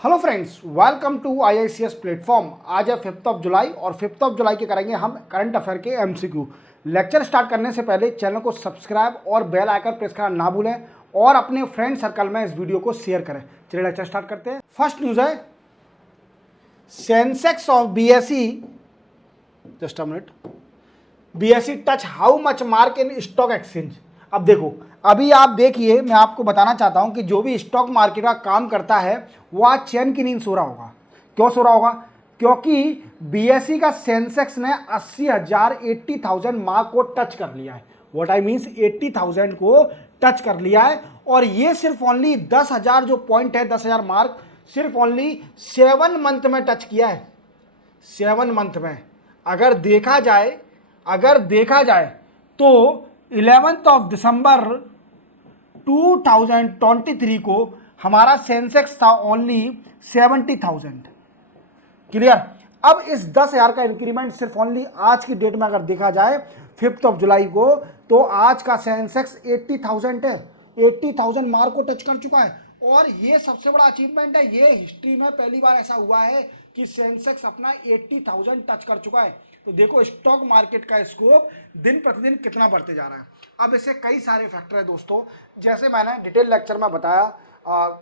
Hello friends, welcome to IICS platform. आज है 5 जुलाई और 5 जुलाई के करेंगे हम करंट अफेयर के एमसीक्यू। लेक्चर स्टार्ट करने से पहले चैनल को सब्सक्राइब और बेल आइकन प्रेस करना ना भूलें और अपने फ्रेंड सर्कल में इस वीडियो को शेयर करें। चलिए लेक्चर स्टार्ट करते हैं। फर्स्ट न्यूज़ है Sensex of BSE, just a minute, BSE touch how much mark in stock exchange. अब देखो, अभी आप देखिए, मैं आपको बताना चाहता हूं कि जो भी स्टॉक मार्केट का काम करता है वो आज चैन की नींद सो रहा होगा। क्यों सो रहा होगा? क्योंकि बीएसई का सेंसेक्स ने 80,000 मार्क को टच कर लिया है। व्हाट आई मीन्स 80,000 को टच कर लिया है और ये सिर्फ ओनली 10,000 जो पॉइंट है, 10,000 मार्क सिर्फ ओनली 7 मंथ में टच किया है। 7 मंथ में अगर देखा जाए तो 11 दिसंबर 2023 को हमारा सेंसेक्स था ओनली 70,000। क्लियर? अब इस 10,000 का इंक्रीमेंट सिर्फ ओनली आज की डेट में अगर देखा जाए 5 जुलाई को, तो आज का सेंसेक्स 80,000 है। 80,000 मार्क को टच कर चुका है और ये सबसे बड़ा अचीवमेंट है। ये हिस्ट्री में पहली बार ऐसा हुआ है कि सेंसेक्स अपना 80,000 टच कर चुका है। तो देखो स्टॉक मार्केट का स्कोप दिन प्रतिदिन कितना बढ़ते जा रहा है। अब इससे कई सारे फैक्टर है दोस्तों, जैसे मैंने डिटेल लेक्चर में बताया,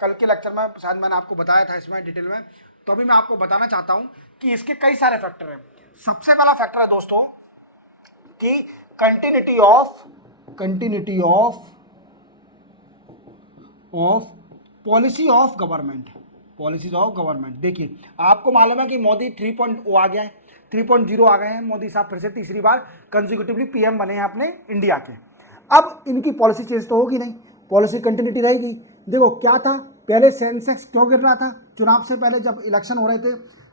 कल के लेक्चर में शायद मैंने आपको बताया था इसमें डिटेल में, तो अभी मैं आपको बताना चाहता हूं कि इसके कई सारे फैक्टर हैं। सबसे पहला फैक्टर है दोस्तों कि continuity of policy of government. Policies of government, देखिए आपको मालूम है कि मोदी 3.0 आ गया है, 3.0 आ गए हैं मोदी साहब, फिर से तीसरी बार कंजिक्यूटिवली पीएम बने हैं अपने इंडिया के। अब इनकी पॉलिसी चेंज तो होगी नहीं, पॉलिसी कंटिन्यूटी रहेगी। देखो क्या था, पहले सेंसेक्स क्यों गिर रहा था? चुनाव से पहले जब इलेक्शन हो रहे थे,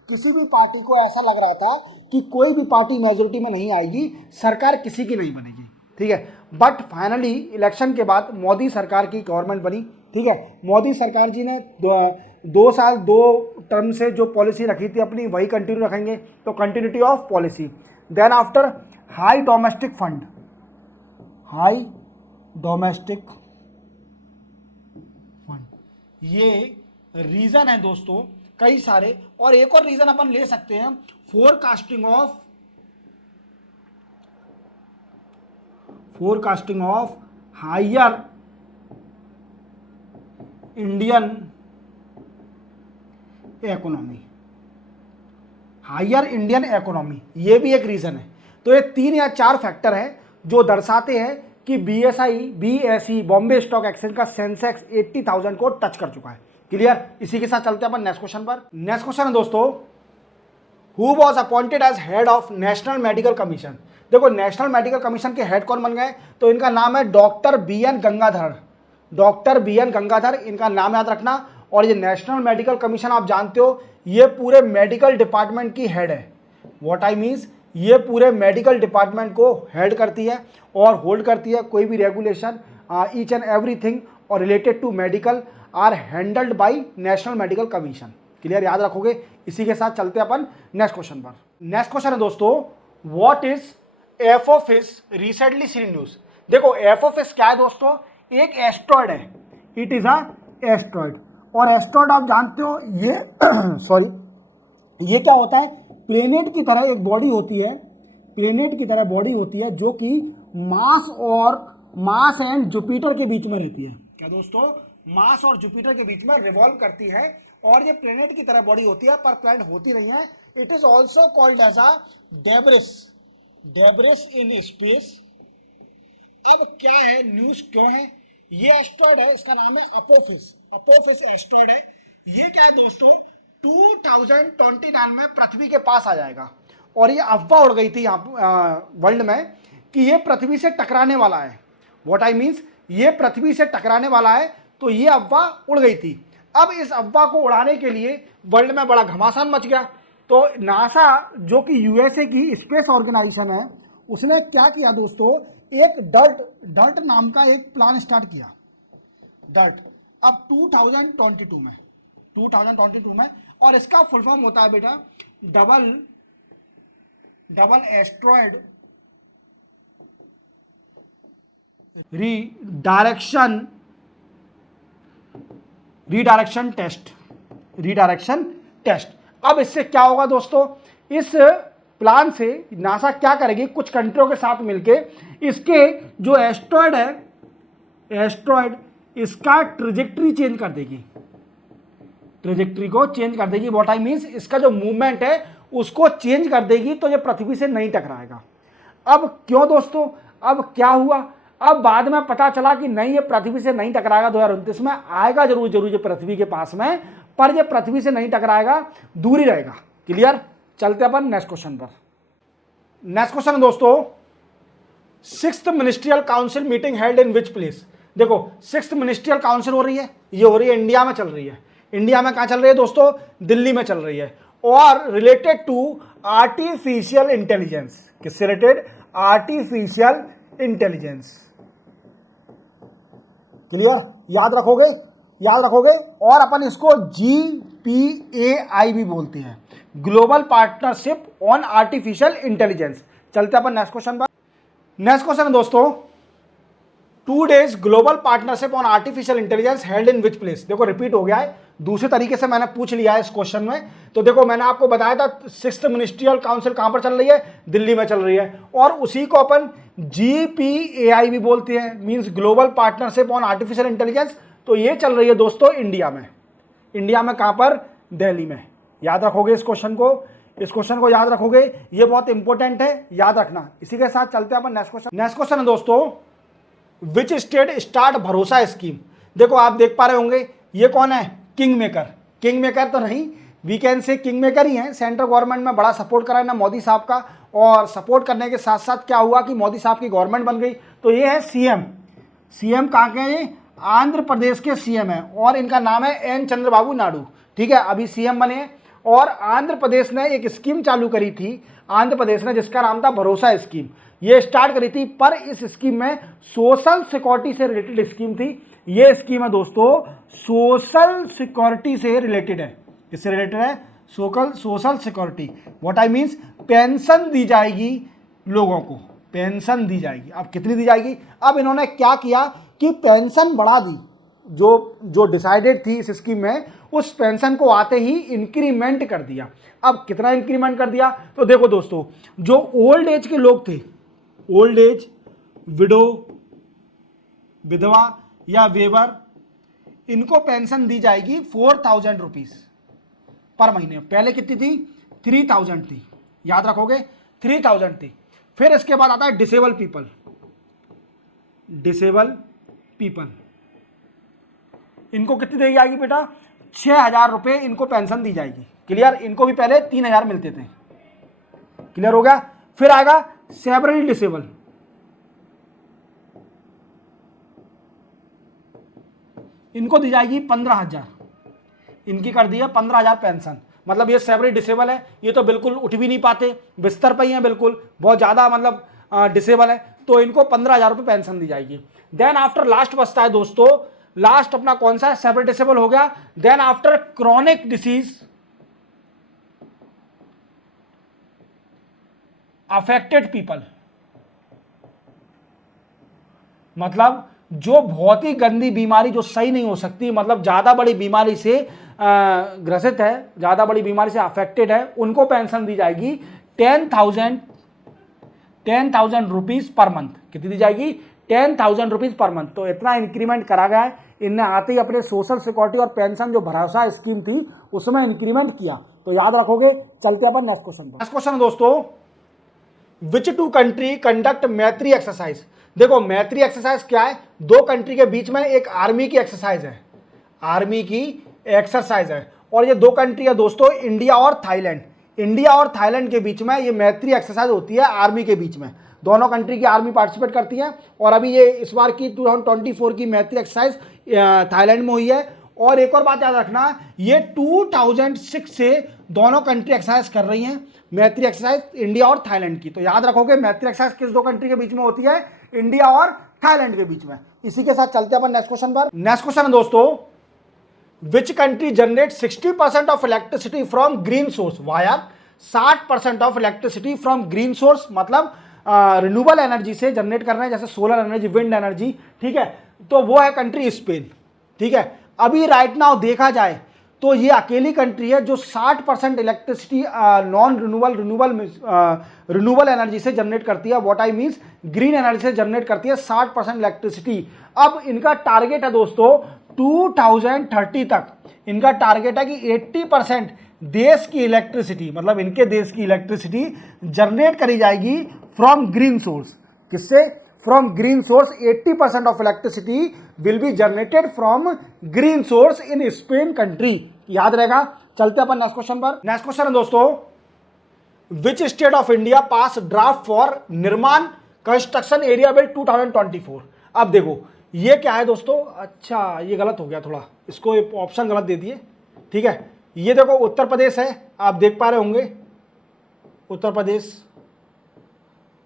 किसी भी पार्टी को ऐसा लग रहा था कि कोई भी पार्टी मेजोरिटी में नहीं आएगी, सरकार किसी की नहीं बनेगी। ठीक है, बट फाइनली इलेक्शन के बाद मोदी सरकार की गवर्नमेंट बनी। ठीक है, मोदी सरकार जी ने 2 साल 2 टर्म से जो पॉलिसी रखी थी अपनी, वही कंटिन्यू रखेंगे। तो continuity of policy. Then after high domestic fund, high domestic fund, ये रीजन है दोस्तों कई सारे। और एक और रीजन अपन ले सकते हैं, forecasting of higher Indian economy. Higher Indian economy, ये भी एक रीजन है। तो ये 3 या 4 फैक्टर हैं जो दर्शाते हैं कि बीएसई बॉम्बे स्टॉक एक्सचेंज का सेंसेक्स 80,000 को टच कर चुका है। क्लियर? इसी के साथ चलते हैं अपन नेक्स्ट क्वेश्चन पर। नेक्स्ट क्वेश्चन है दोस्तों, who was appointed as head of National Medical Commission. देखो नेशनल मेडिकल कमीशन के हेड कौन बन गए? तो इनका नाम है doctor B N Gangadhar. Doctor B N Gangadhar इनका नाम याद रखना। और ये नेशनल मेडिकल कमीशन आप जानते हो, ये पूरे मेडिकल डिपार्टमेंट की हेड है। व्हाट आई मीन्स, ये पूरे मेडिकल डिपार्टमेंट को हेड करती है और होल्ड करती है। कोई भी रेगुलेशन, ईच एंड एवरीथिंग और related to medical are handled by National Medical Commission. Clear? याद रखोगे। इसी के साथ चलते हैं अपन नेक्स्ट क्वेश्चन पर। नेक्स्ट क्वेश्चन है दोस्तों, what is Apophis recently seen news. देखो एफओफिस क्या है दोस्तों? एक एस्ट्रॉयड है। It is a asteroid. और एस्ट्रॉयड आप जानते हो ये सॉरी, ये क्या होता है? प्लेनेट की तरह एक बॉडी होती है, प्लेनेट की तरह बॉडी होती है जो कि मास एंड जुपिटर के बीच में रहती है। क्या दोस्तों? मास और जुपिटर के बीच में रिवॉल्व करती है और ये प्लेनेट की तरह बॉडी होती है, पर प्लेनेट होती नहीं है। It is also called as a debris, debris in space. अब क्या है न्यूज, क्यों है? ये एस्ट्रॉयड है, इसका नाम है अपोफिस। अपोफिस एस्ट्रॉयड है। ये क्या है दोस्तों, 2029 में पृथ्वी के पास आ जाएगा। और ये अफवाह उड़ गई थी यहाँ वर्ल्ड में कि ये पृथ्वी से टकराने वाला है। व्हाट आई मीन्स, ये पृथ्वी से टकराने वाला है। तो ये अफवाह उड़ गई थी। अब इस अफवाह को उड़ाने के लिए वर्ल्ड में बड़ा घमासान मच गया। तो नासा, जो कि यूएसए की स्पेस ऑर्गेनाइजेशन है, उसने क्या किया दोस्तों, एक डर्ट डर्ट नाम का एक प्लान स्टार्ट किया। डर्ट, अब 2022 में और इसका फुल फॉर्म होता है बेटा Double Asteroid Redirection Test. Redirection test. अब इससे क्या होगा दोस्तों, इस प्लान से नासा क्या करेगी, कुछ कंट्रियों के साथ मिलके इसके जो एस्ट्रॉयड है, एस्ट्रॉयड इसका ट्रेजेक्ट्री चेंज कर देगी, ट्रेजेक्ट्री को चेंज कर देगी। व्हाट आई मीन्स, इसका जो मूवमेंट है उसको चेंज कर देगी, तो ये पृथ्वी से नहीं टकराएगा। अब क्यों दोस्तों, अब क्या हुआ, अब बाद में पता चला कि नहीं ये पृथ्वी से नहीं टकराएगा, 2029 में आएगा जरूर जरूर ये पृथ्वी के पास में, पर ये पृथ्वी से नहीं टकराएगा, दूर ही रहेगा। क्लियर, चलते अपन नेक्स्ट क्वेश्चन पर। नेक्स्ट क्वेश्चन दोस्तों, 6th ministerial council meeting held in which place. देखो 6th मिनिस्ट्रियल काउंसिल हो रही है, ये हो रही है इंडिया में चल रही है। इंडिया में कहाँ चल रही है दोस्तों, दिल्ली में चल रही है, और रिलेटेड टू आर्टिफिशियल इंटेलिजेंस। किससे रिलेटेड, आर्टिफिशियल इंटेलिजेंस। क्लियर, याद रखोगे, याद रखोगे। और अपन इसको GPAI भी बोलते हैं, global partnership on artificial intelligence. चलते अपन नेक्स्ट क्वेश्चन पर। नेक्स्ट क्वेश्चन है दोस्तों, 2 days global partnership on artificial intelligence held in which place. देखो रिपीट हो गया है, दूसरे तरीके से मैंने पूछ लिया है इस क्वेश्चन में। तो देखो मैंने आपको बताया था 6th मिनिस्ट्रियल काउंसिल कहां पर चल रही है, दिल्ली में चल रही है, और उसी को अपन GPAI भी बोलते हैं, means global partnership on artificial intelligence. तो ये चल रही है दोस्तों इंडिया में। इंडिया में कहां पर, दिल्ली में। याद रखोगे इस क्वेश्चन को, इस क्वेश्चन को याद रखोगे, ये बहुत इंपॉर्टेंट है, याद रखना। इसी के साथ चलते हैं अपन नेक्स्ट क्वेश्चन। नेक्स्ट क्वेश्चन है दोस्तों, विच स्टेट स्टार्ट भरोसा स्कीम। देखो आप देख पा रहे होंगे ये कौन है, किंग मेकर। किंग मेकर तो नहीं, we can say king maker ही है। सेंट्रल गवर्नमेंट में बड़ा सपोर्ट करा है ना मोदी साहब का, और सपोर्ट करने के साथ साथ क्या हुआ कि मोदी साहब की गवर्नमेंट बन गई। तो ये है सीएम। सीएम कहाँ के हैं, ये आंध्र प्रदेश के सीएम है, और इनका नाम है एन चंद्रबाबू नायडू। ठीक है, अभी सीएम बने। और आंध्र प्रदेश ने एक स्कीम चालू करी थी, आंध्र प्रदेश ने, जिसका नाम था भरोसा स्कीम। ये स्टार्ट करी थी, पर इस स्कीम में सोशल सिक्योरिटी से रिलेटेड स्कीम थी। ये स्कीम है दोस्तों सोशल सिक्योरिटी से रिलेटेड है। किससे रिलेटेड है, social security. What I means, pension दी जाएगी लोगों को, पेंशन दी जाएगी। अब कितनी दी जाएगी, अब इन्होंने क्या किया कि पेंशन बढ़ा दी, जो डिसाइडेड थी इस स्कीम में, उस पेंशन को आते ही इंक्रीमेंट कर दिया। अब कितना इंक्रीमेंट कर दिया, तो देखो दोस्तों, जो ओल्ड एज के लोग थे, ओल्ड एज, विडो, विधवा या वेवर, इनको पेंशन दी जाएगी 4000 रुपीज पर महीने। पहले कितनी थी, 3000 थी। याद रखोगे 3000 थी। फिर इसके बाद आता है डिसेबल पीपल। डिसेबल पीपल, इनको कितनी दी जाएगी बेटा, 6000 रुपये इनको पेंशन दी जाएगी। क्लियर, इनको भी पहले 3000 मिलते थे। क्लियर हो गया। फिर आएगा सेवरली डिसेबल, इनको दी जाएगी 15000। इनकी कर दी है 15000 पेंशन। मतलब ये सेवरली डिसेबल है, ये तो बिल्कुल उठ भी नहीं पाते, बिस्तर पर ही है, बिल्कुल बहुत ज़्यादा मतलब डिसेबल है, तो इनको 15000 रुपये पेंशन दी जाएगी। देन आफ्टर लास्ट बचता है दोस्तों, लास्ट अपना कौन सा है, सेवरली डिसेबल हो गया। Then after chronic disease affected people, मतलब जो बहुत ही गंदी बीमारी जो सही नहीं हो सकती, मतलब ज़्यादा बड़ी बीमारी से ग्रसित है, ज़्यादा बड़ी बीमारी से अफेक्टेड है, उनको पेंशन दी जाएगी 10,000 रुपीज़ पर मंथ। कितनी दी जाएगी, 10,000 रुपीज़ पर मंथ। तो इतना इंक्रीमेंट करा गया है, इनने आते ही अपने सोशल सिक्योरिटी और पेंशन जो भरोसा स्कीम थी उसमें इंक्रीमेंट किया। तो याद रखोगे। चलते अपन नेक्स्ट क्वेश्चन पर। नेक्स्ट क्वेश्चन दोस्तों, विच 2 कंट्री कंडक्ट मैत्री एक्सरसाइज। देखो मैत्री एक्सरसाइज क्या है, 2 कंट्री के बीच में एक आर्मी की एक्सरसाइज है, आर्मी की एक्सरसाइज है। और ये 2 कंट्री है दोस्तों, इंडिया और थाईलैंड। इंडिया और थाईलैंड के बीच में ये मैत्री एक्सरसाइज होती है, आर्मी के बीच में। दोनों कंट्री की आर्मी पार्टिसिपेट करती है। और अभी ये इस बार की 2024 की मैत्री एक्सरसाइज थाईलैंड में हुई है। और एक और बात याद रखना, ये 2006 से दोनों कंट्री एक्सरसाइज कर रही हैं, मैत्री एक्सरसाइज इंडिया और थाईलैंड की। तो याद रखोगे मैत्री एक्सरसाइज किस 2 कंट्री के बीच में होती है, इंडिया और थाईलैंड के बीच में। इसी के साथ चलते हैं अपन नेक्स्ट क्वेश्चन पर। नेक्स्ट क्वेश्चन है दोस्तों, which country generate 60% of electricity from green source via 60% of electricity from green source, मतलब रिन्यूएबल एनर्जी से जनरेट कर रहे हैं, जैसे सोलर एनर्जी, विंड एनर्जी। ठीक है, तो वो है कंट्री स्पेन। ठीक है, अभी राइट नाउ देखा जाए तो ये अकेली कंट्री है जो 60% इलेक्ट्रिसिटी नॉन रिन्यूएबल एनर्जी से जनरेट करती है। What I means green energy से जनरेट करती है 60% इलेक्ट्रिसिटी। अब इनका टारगेट है दोस्तों 2030 तक इनका टारगेट है कि 80% देश की इलेक्ट्रिसिटी, मतलब इनके देश की इलेक्ट्रिसिटी जनरेट करी जाएगी फ्रॉम ग्रीन सोर्स। किससे? From green source. 80% of electricity will be generated from green source in Spain country. याद रहेगा। चलते अपन नेक्स्ट क्वेश्चन पर। नेक्स्ट क्वेश्चन है दोस्तों, which state of India pass draft for निर्माण कंस्ट्रक्शन एरिया बिल 2024। अब देखो ये क्या है दोस्तों, अच्छा ये गलत हो गया थोड़ा, इसको ऑप्शन गलत दे दिए। ठीक है, ये देखो उत्तर प्रदेश है, आप देख पा रहे होंगे उत्तर प्रदेश।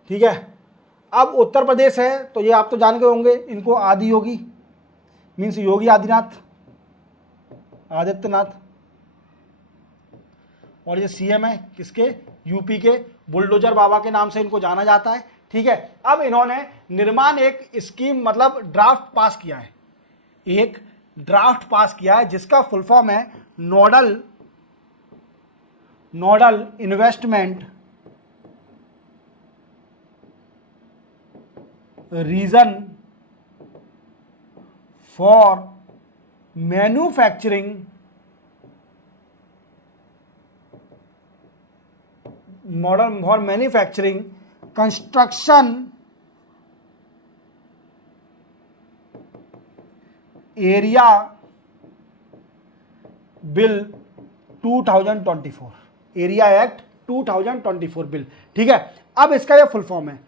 ठीक है, अब उत्तर प्रदेश है तो ये आप तो जान गए होंगे, इनको आदि योगी मीन्स योगी आदित्यनाथ, और ये सीएम है किसके? यूपी के, बुलडोजर बाबा के नाम से इनको जाना जाता है। ठीक है, अब इन्होंने निर्माण एक स्कीम मतलब ड्राफ्ट पास किया है, एक ड्राफ्ट पास किया है जिसका फुल फॉर्म है nodal investment region for manufacturing model for manufacturing construction area bill 2024, area act 2024 bill. ठीक है, अब इसका ये फुल फॉर्म है।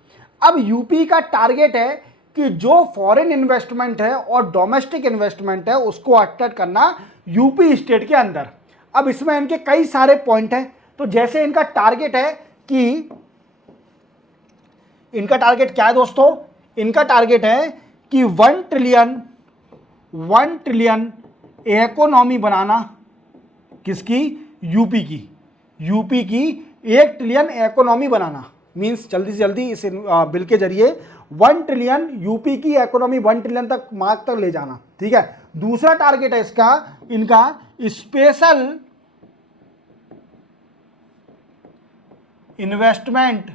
अब यूपी का टारगेट है कि जो फॉरेन इन्वेस्टमेंट है और डोमेस्टिक इन्वेस्टमेंट है उसको अट्रैक्ट करना यूपी स्टेट के अंदर। अब इसमें इनके कई सारे पॉइंट हैं। तो जैसे इनका टारगेट है कि इनका टारगेट क्या है दोस्तों, इनका टारगेट है कि 1 ट्रिलियन इकोनॉमी बनाना। किसकी? यूपी की। यूपी की 1 ट्रिलियन इकोनॉमी बनाना मीन्स जल्दी से जल्दी इस बिल के जरिए 1 ट्रिलियन यूपी की इकोनॉमी 1 ट्रिलियन तक मार्क तक ले जाना। ठीक है, दूसरा टारगेट है इसका इनका स्पेशल इन्वेस्टमेंट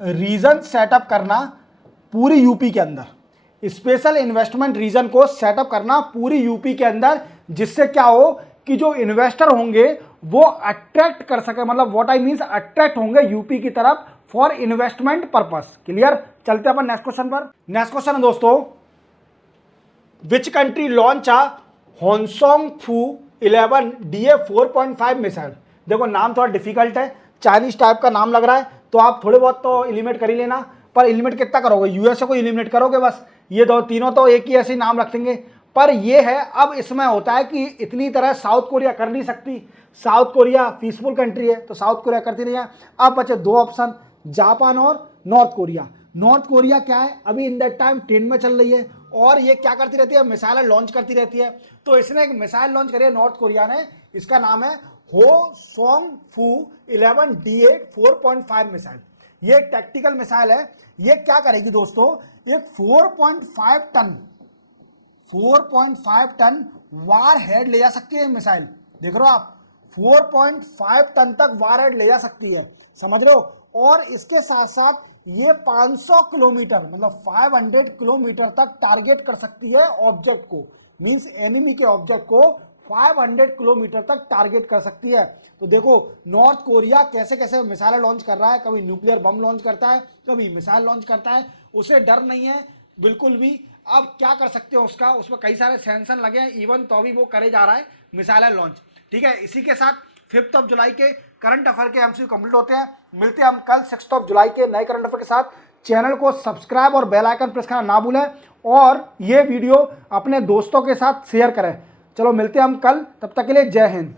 रीजन सेटअप करना पूरी यूपी के अंदर। स्पेशल इन्वेस्टमेंट रीजन को सेटअप करना पूरी यूपी के अंदर, जिससे क्या हो कि जो इन्वेस्टर होंगे वो अट्रैक्ट कर सके, मतलब व्हाट आई मीन्स अट्रैक्ट होंगे यूपी की तरफ फॉर इन्वेस्टमेंट पर्पस। क्लियर। चलते अपन नेक्स्ट क्वेश्चन पर। नेक्स्ट क्वेश्चन है दोस्तों, which country launch a Hwasongpho 11 DA 4.5 missile. देखो नाम थोड़ा डिफिकल्ट है, चाइनीज टाइप का नाम लग रहा है, तो आप थोड़े बहुत तो एलिमिनेट कर ही लेना, पर एलिमिनेट कितना करोगे? यूएसए को एलिमिनेट करोगे बस। ये दो तीनों तो एक ही ऐसे नाम रख देंगे, पर ये है अब इसमें होता है कि इतनी तरह साउथ कोरिया कर नहीं सकती। साउथ कोरिया पीसफुल कंट्री है तो साउथ कोरिया करती नहीं है। अब बचे दो ऑप्शन, जापान और नॉर्थ कोरिया। नॉर्थ कोरिया क्या है, अभी इन दैट टाइम ट्रेंड में चल रही है और ये क्या करती रहती है? मिसाइल लॉन्च करती रहती है। तो इसने एक मिसाइल लॉन्च करी है नॉर्थ कोरिया ने, इसका नाम है होसोंगफू 11 DA 4.5 मिसाइल। ये टैक्टिकल मिसाइल है। ये क्या करेगी दोस्तों, एक 4.5 टन वार हेड ले जा सकती है मिसाइल। देख रहे हो आप, 4.5 टन तक वार हेड ले जा सकती है, समझ रहे हो। और इसके साथ साथ ये 500 किलोमीटर मतलब 500 किलोमीटर तक टारगेट कर सकती है ऑब्जेक्ट को, मींस एनिमी के ऑब्जेक्ट को 500 किलोमीटर तक टारगेट कर सकती है। तो देखो नॉर्थ कोरिया कैसे कैसे मिसाइल लॉन्च कर रहा है, कभी न्यूक्लियर बम लॉन्च करता है, कभी मिसाइल लॉन्च करता है, उसे डर नहीं है बिल्कुल भी। अब क्या कर सकते हो उसका, उसमें कई सारे सैंक्शन लगे हैं, इवन तो अभी वो करे जा रहा है मिसाइल लॉन्च। ठीक है, इसी के साथ 5 जुलाई के करंट अफेयर के MCQ कंप्लीट होते हैं। मिलते हैं हम कल 6 जुलाई के नए करंट अफेयर के साथ। चैनल को सब्सक्राइब और बेल आइकन प्रेस करना ना भूलें और ये वीडियो अपने दोस्तों के साथ शेयर करें। चलो मिलते हैं हम कल, तब तक के लिए जय हिंद।